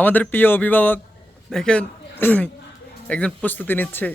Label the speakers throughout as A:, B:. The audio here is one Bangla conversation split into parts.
A: আমাদের প্রিয় অভিভাবক দেখেন, একজন প্রস্তুতি নিচ্ছে।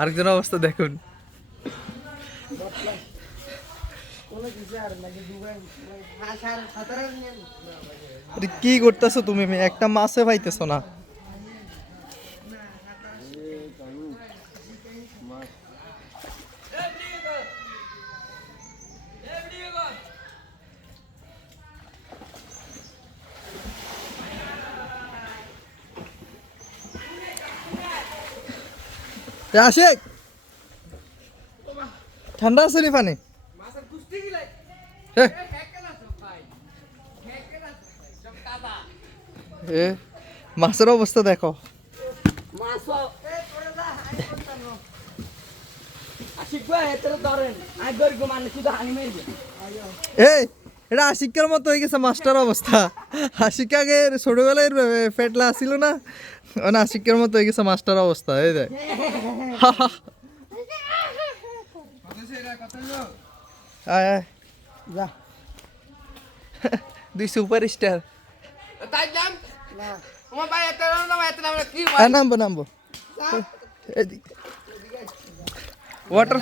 A: আরেকজন অবস্থা দেখুন। কি করতেছো তুমি? একটা মাছে পাইতেছো না। আশিক। ঠান্ডা আছে নি পানি? এ। মাছের অবস্থা দেখো। এই এটা আশিকার মতো হয়ে গেছে মাস্টার অবস্থা। আশিক আগে ছোটবেলায় ফেটলা আসিল না? মানে আশিকের মতো হয়ে গেছে মাস্টার অবস্থা এই দেখ। আয় আয়।
B: যা।
A: দুই সুপার স্টার
C: তাই নাম? তোমার ভাই এত নাম এত নাম কি
A: আর নামবো নামবো। ওয়াটার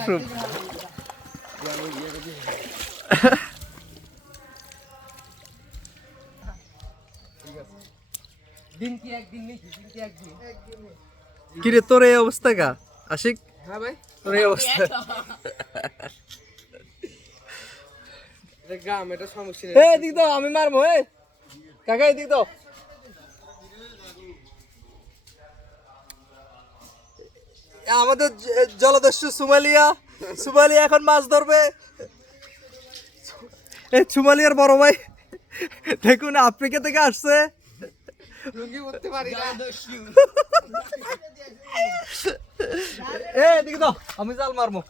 C: দিন কি একদিন নেই দিন কি একদিন?
A: কিরে তোর এই অবস্থা গা? আশিক?
C: হ্যাঁ ভাই।
A: তোর এই অবস্থা।
C: গ্রাম এটা সমস্যা
A: এ দিক দাও আমি মারবো এ। কাকা এদিক দাও। আমাদের জলদস্যু সুমালিয়া সুমালিয়া এখন মাছ ধরবে। এই সুমালিয়ার বড় ভাই দেখুন আফ্রিকা থেকে আসছে।
C: লুঙ্গি করতে পারি না।
A: এ এদিকে দাও আমি জাল মারবো।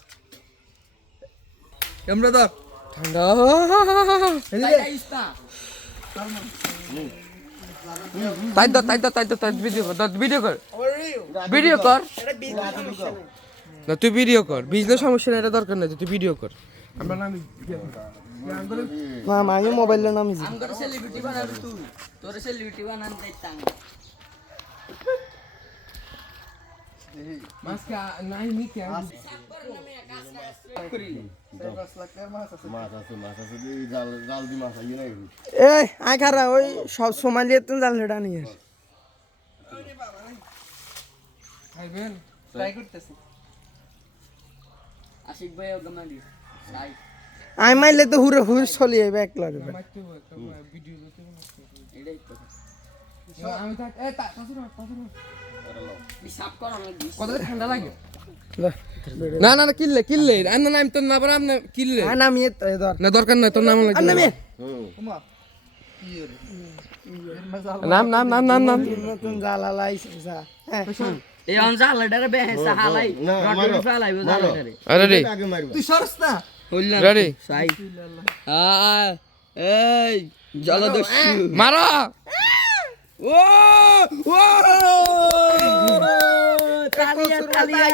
A: কেমনে ধর।
C: ঠান্ডা।
A: এদিকে।
C: তাই তো তাই তো তাই তো তাই ভিডিও কর ভিডিও কর। ভিডিও কর। না তুই ভিডিও কর। বিজনেস সমস্যা নেই এটা দরকার নেই তুই ভিডিও কর। আমরা
B: না আমি মোবাইলের নাম জি
D: তোর সেলিব্রিটি বানাবি তুই। তোর সেলিব্রিটি বানান দেখতাম
C: মাছ কা নাই নি কে?
E: এই
B: খারা ওই সব সোমালিয়া জাল হেডা নিয়ে
C: খাইবেন?
A: ট্রাই করতেছি।
D: আশিক ভাই
B: আমি মাইলে তো হুরে হুর চলি যাবে এক লাগবে
C: আমি না না না কিনলে কিনলে। না না আমি তোর না পারে আপনি
B: আর নামিয়ে তো
C: না দরকার নাই তোর নাম
B: আর
C: লাগবে
B: নামিয়ে
C: নাম নাম নাম নাম নাম।
B: নতুন জাল হালাই যা হ্যাঁ।
D: এই অনজা হালাডারে বেহেসা হালাই
E: না,
D: রটে ফেলাইব
E: মারো।
C: আরে
A: তুই সরস না?
D: হইল না
C: Ready?
D: সাই। আ এই জলদস্যু।
C: মারো!
D: ও ও তালিয়া তালিয়া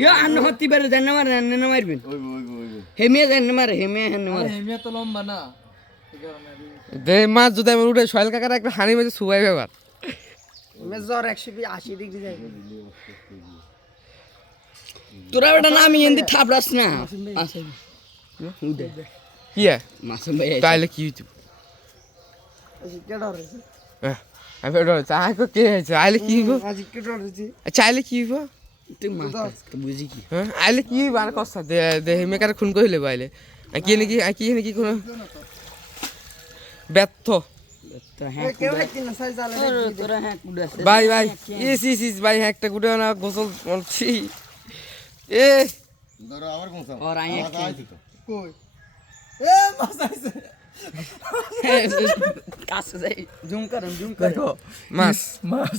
D: ইয়া আন্ন হতি বেরে জানে মারে মারবেন?
E: ওইব ওইব ওইব।
D: হেমিয়া জানে মারে হেমিয়া হেনে মারে।
A: হেমিয়া তো লম্বা না।
C: দে মাছ যদি আমি উঠে সোহেল কাকার একটা হানি মাঝে সুবাই ব্যাপার।
B: জ্বর একশো আশি ডিগ্রি যাই
D: তোরা বেটা নামি এন্দি থাপড়াস না।
C: কি
D: মাসুম ভাই
C: তাইলে কি হইতো? হ্যাঁ, আমি ওটা চাই কো আইলে কি হইব? চাইলে কি হইব?
D: তুই মাছ বুঝি কি?
C: হ্যাঁ আইলে কি হইব? আর কষ্ট দে দে মেকার খুন কইলে বাইলে আর কি নাকি আর কি নাকি কোন ব্যর্থ?
D: হ্যাঁ তোরা হ্যাঁ আছে?
C: ভাই ভাই ইস ইস ইস ভাই একটা গুড়ে না গোসল করছি এ।
E: ধরো আবার কোন সাম
D: ওর আই
E: আইছে তো।
A: কই? এ মাছ আইছে।
D: কাছে যাই জুম করুন জুম করুন
A: দেখো
C: মাছ।
A: মাছ।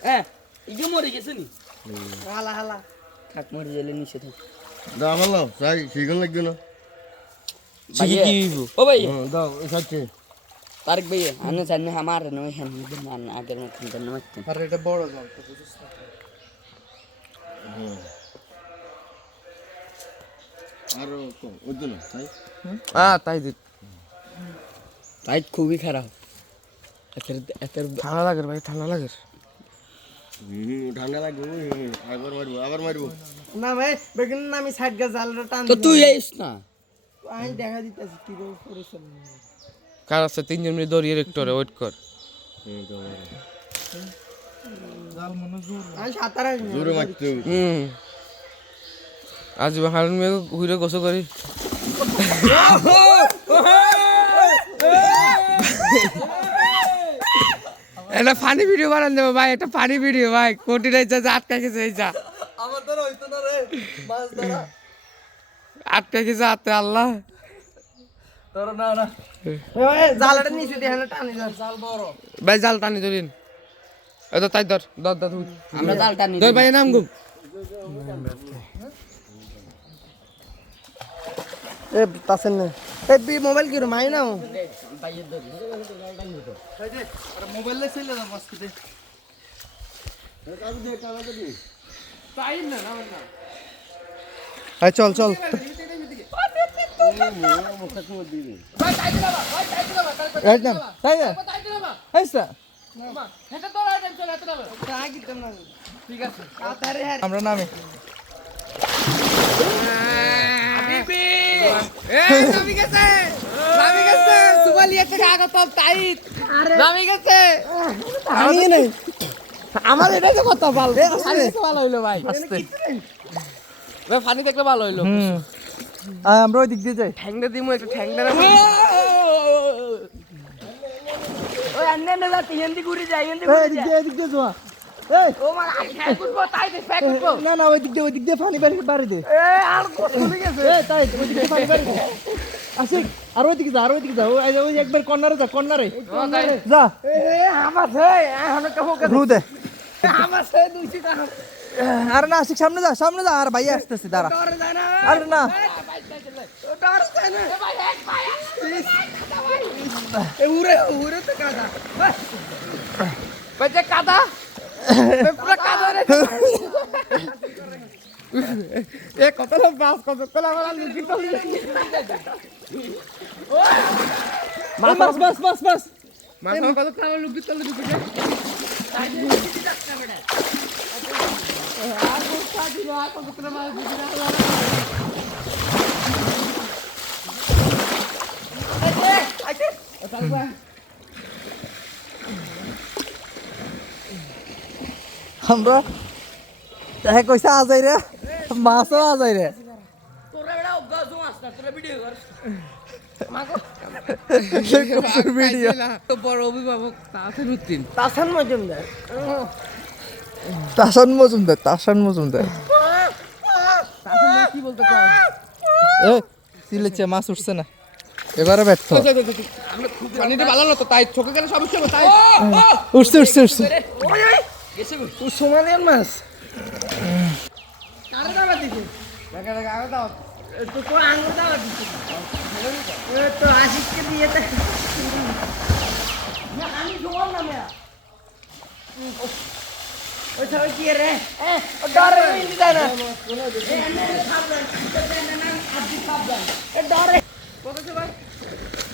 D: হ্যাঁ ইগে মরে গেছে নি?
B: হালা হালা।
D: থাক মরে গেলে নিচে থাক।
E: দাও লাও। চাই শিখন লাগবে না।
D: ও ভাই।
E: হ্যাঁ দাও সাথে
D: তারিক ভাই আনে জানে আমার নয় হ্যাঁ আগের মতন জানে মারতেন
A: এটা বড় জল তো বুঝিস না।
E: আর কম ওই তো তাই?
C: আ তাই দিত
D: তাই খুবই খারাপ। এতের এতের
C: ঠান্ডা লাগে ভাই ঠান্ডা লাগে
E: ঠান্ডা লাগবে আবার মারবো আবার মারবো।
B: না ভাই বেগুন না আমি সাইড গাছ জালটা টান
D: তো তুই আইস না।
B: আমি দেখা দিতেছি কি করে
C: কার আছে? তিনজন মিনিট দৌড়িয়ে একটু ওয়েট কর।
E: হুম, জোরে মারতে
C: হুম। আজ হারুন মেয়ে ঘুরে গোসো করি। এটা ফানি ভিডিও বানান দেবো ভাই এটা ফানি ভিডিও ভাই। কোটি রাইছা আটকা গেছে এই যা।
A: আমার দ্বারা হইতো না রে মাছ ধরা
C: আটকা গেছে হাতে আল্লাহ।
A: তোর না না।
B: ভাই, জালটা নিচে দিয়ে টানি
A: জাল বড়।
C: ভাই জাল টানি ধরিন। তো তাই ধর ধর ধর।
D: আমরা জালটা নিই
C: ধর ভাই নাম গুম।
B: এ তাসেন না। এ বি মোবাইল কি রে মাই নাও।
A: মোবাইল লে ছিল না মাছ খেতে হ্যাঁ চল চল। রাইট নাম তাই না আইসা আমরা নামে
C: নামি গেছে নামি গেছে সুবালিয়া তাইত। নামি গেছে!
B: আমি
C: আমার এটা তো কথা ভালো হইল ভাই ফানি দেখলে ভালো হইল।
A: আমরা ওই দিক দিয়ে যাই।
C: ঠ্যাংটা দিমু একটা ঠ্যাংটা
D: ওই আন্নে না যাতে হিন্দি ঘুরে যায় হিন্দি
A: এই, এদিক এদিক দিয়ে যাওয়া এই
D: ও মা আই কুসবো তাই দে ফেক কুসবো
A: না না ওই দিক দিয়ে ওই দিক দিয়ে পানি বাড়ি বাড়ি দে
D: এ আর কত চলে গেছে
A: এই তাই ওই দিক দিয়ে পানি বাড়ি আসিক আর ওই দিকে যা আর ওই দিকে যা ওই ওই একবার কর্নারে যা কর্নারে যা
D: এ আমার এখন
A: রু দে
D: সে দুইশো টাকা
A: আরে না আসিক সামনে যা সামনে যা আর ভাইয়া আসতেছে দাঁড়া
D: না
A: আরে না
D: উড়ে উড়ে তো কাদা।
C: যে কাদা পুরো কাদা রে এ কত লোক বাস কত কত আমার লুকি তো
A: বাস বাস বাস বাস।
C: মাথা কত আমার লুকি তো লুকি
A: আমরা হ্যাঁ কইছে আজাই রে মাছও আজাই রে
D: তোরা বেড়া গাজো আসনা তোরা ভিডিও কর
A: ভিডিও।
C: তো বড় অভিভাবক তাতে রুতিন
B: তাসান মজুমদার।
A: তাসান মজুমদার তাসান মজুমদার।
C: কি বলতে চাও
A: এ সিলেছে মাছ উঠছে না। এবারে ব্যর্থ।
C: পানিটা ভালো না তো তাই চোখে গেলে সমস্যা হবে তাই।
A: উঠছে উঠছে উঠছে।
B: সোমালিয়ান মাছ। তো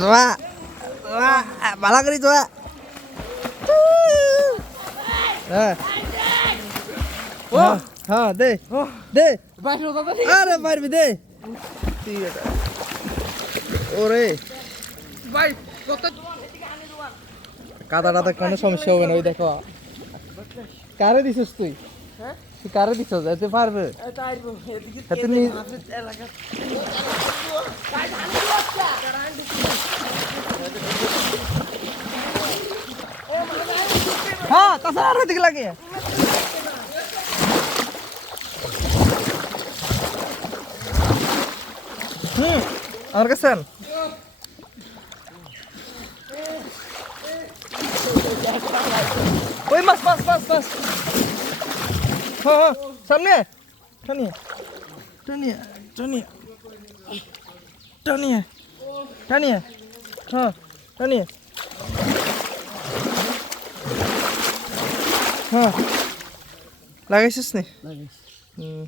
A: যোৱা যোৱা ভালা কৰি যোৱা হ্যাঁ। হ্যাঁ। দে দে। আরে মারবি দে। ঠিক আছে। ওরে।
C: ভাই কত
A: কাদা টাদা কোনো সমস্যা হবে না ওই দেখো। কারে দিছিস তুই? তুই কারে দিছিস? যেতে পারবে? हाँ तसा रहा दिखला के? हम्म, और कैसे ओए बस बस बस बस हाँ हाँ सामने टनिया। टनिया टनिया। टनिया। মাছ হ্যাঁ হ্যাঁ সামনে টানিয়ে টানিয়ে টানিয়ে টানিয়ে টানিয়ে হ্যাঁ টানিয়ে হ্যাঁ লাগাইছিস নি হুম